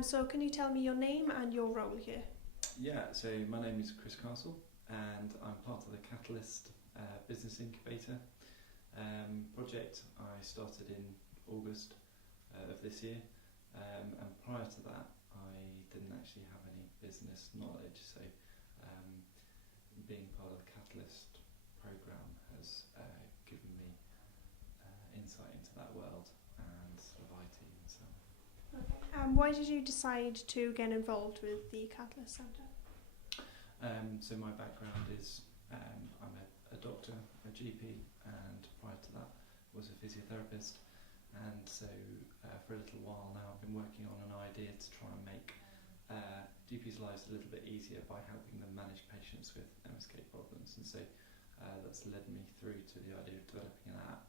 So can you tell me your name and your role here? Yeah, so my name is Chris Castle and I'm part of the Catalyst Business Incubator project. I started in August of this year, and prior to that I didn't actually have any business knowledge, so being part of the Catalyst program has given me insight into that world and sort of IT and so on. Okay. Why did you decide to get involved with the Catalyst Centre? So my background is I'm a doctor, a GP, and prior to that was a physiotherapist, and so for a little while now I've been working on an idea to try and make GPs' lives a little bit easier by helping them manage patients with MSK problems, and so that's led me through to the idea of developing an app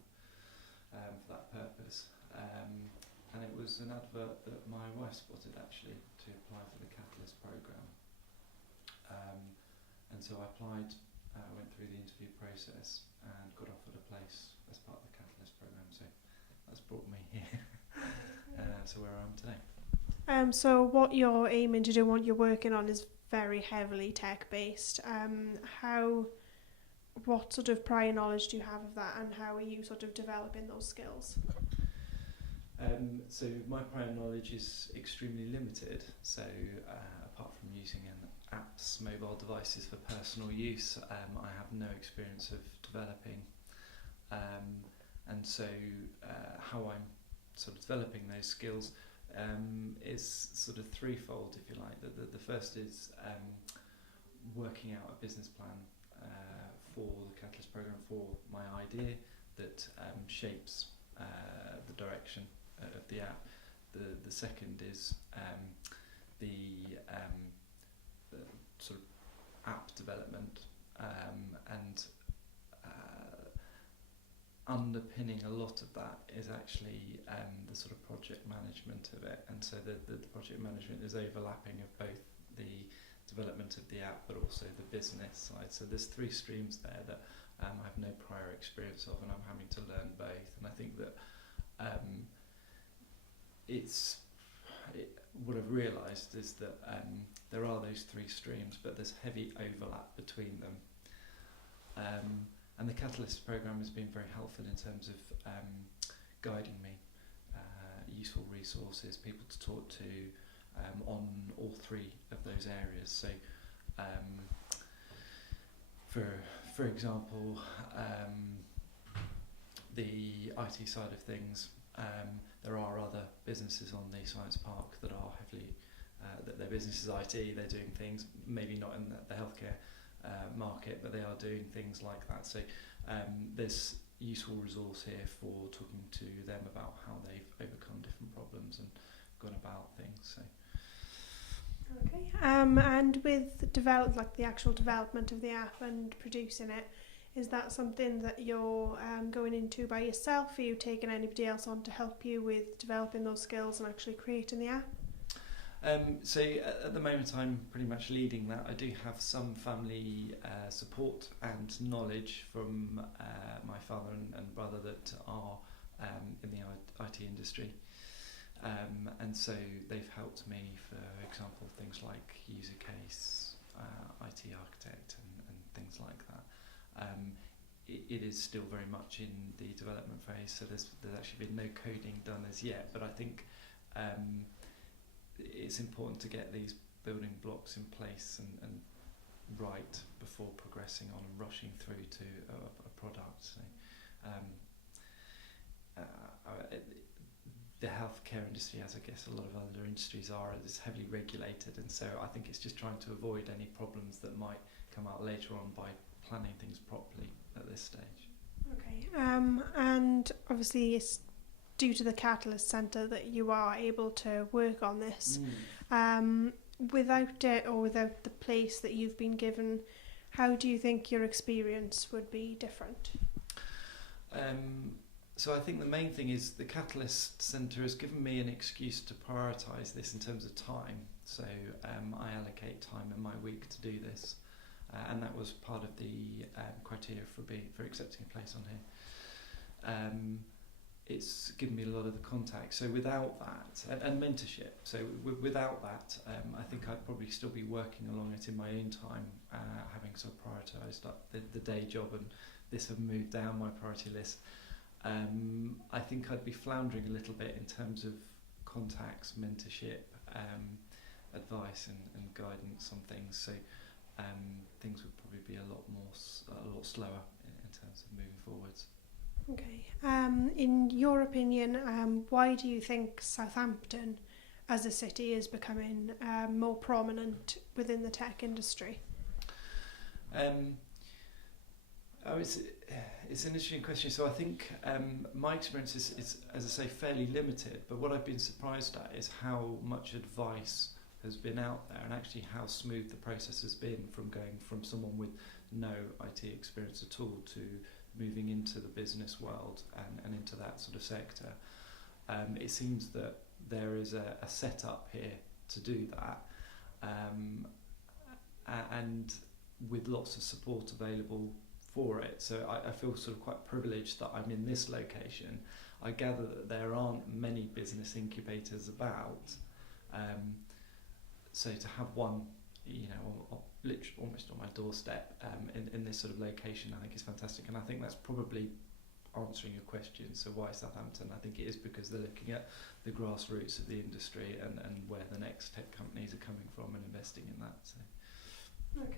for that purpose. And it was an advert that my wife spotted actually to apply for the Catalyst programme. And so I applied, went through the interview process and got offered a place as part of the Catalyst programme. So that's brought me here to where I am today. So what you're aiming to do, what you're working on is very heavily tech-based. What sort of prior knowledge do you have of that, and how are you sort of developing those skills? So my prior knowledge is extremely limited, so apart from using apps, mobile devices for personal use, I have no experience of developing, and so how I'm sort of developing those skills is sort of threefold, if you like. The first is working out a business plan for the Catalyst programme, for my idea that shapes the direction of the app. The second is the sort of app development, and underpinning a lot of that is actually the sort of project management of it, and so the project management is overlapping of both the development of the app but also the business side. So there's three streams there that I have no prior experience of, and I'm having to learn both. And I think that what I've realised is that there are those three streams, but there's heavy overlap between them. And the Catalyst programme has been very helpful in terms of guiding me, useful resources, people to talk to on all three of those areas. So, for example, the IT side of things, there are other businesses on the science park that are heavily, that their business is IT, they're doing things, maybe not in the healthcare market, but they are doing things like that. So there's useful resource here for talking to them about how they've overcome different problems and gone about things. So. Okay. And with the actual development of the app and producing it, is that something that you're going into by yourself? Are you taking anybody else on to help you with developing those skills and actually creating the app? So at the moment I'm pretty much leading that. I do have some family support and knowledge from my father and brother that are in the IT industry, and so they've helped me, for example, things like user case, IT architect and things like that. It is still very much in the development phase, so there's actually been no coding done as yet, but I think it's important to get these building blocks in place and right before progressing on and rushing through to a product. So, the healthcare industry, as I guess a lot of other industries are, is heavily regulated, and so I think it's just trying to avoid any problems that might come out later on by planning things properly at this stage. Okay. And obviously it's due to the Catalyst Centre that you are able to work on this. Without it, or without the place that you've been given, how do you think your experience would be different? So I think the main thing is the Catalyst Centre has given me an excuse to prioritise this in terms of time. So I allocate time in my week to do this, and that was part of the criteria for accepting a place on here. it's given me a lot of the contacts. So without that, and mentorship, so without that, I think I'd probably still be working along it in my own time, having sort of prioritised like the day job, and this have moved down my priority list. I think I'd be floundering a little bit in terms of contacts, mentorship, advice and guidance on things. So things would probably be a lot slower in terms of moving forwards. Okay. In your opinion, why do you think Southampton as a city is becoming more prominent within the tech industry? It's an interesting question. So I think my experience is, as I say, fairly limited, but what I've been surprised at is how much advice has been out there, and actually how smooth the process has been from going from someone with no IT experience at all to moving into the business world and into that sort of sector. It seems that there is a setup here to do that, and with lots of support available for it. So I feel sort of quite privileged that I'm in this location. I gather that there aren't many business incubators about, so to have one, literally almost on my doorstep in this sort of location, I think is fantastic. And I think that's probably answering your question. So why Southampton? I think it is because they're looking at the grassroots of the industry and where the next tech companies are coming from and investing in that. So. Okay.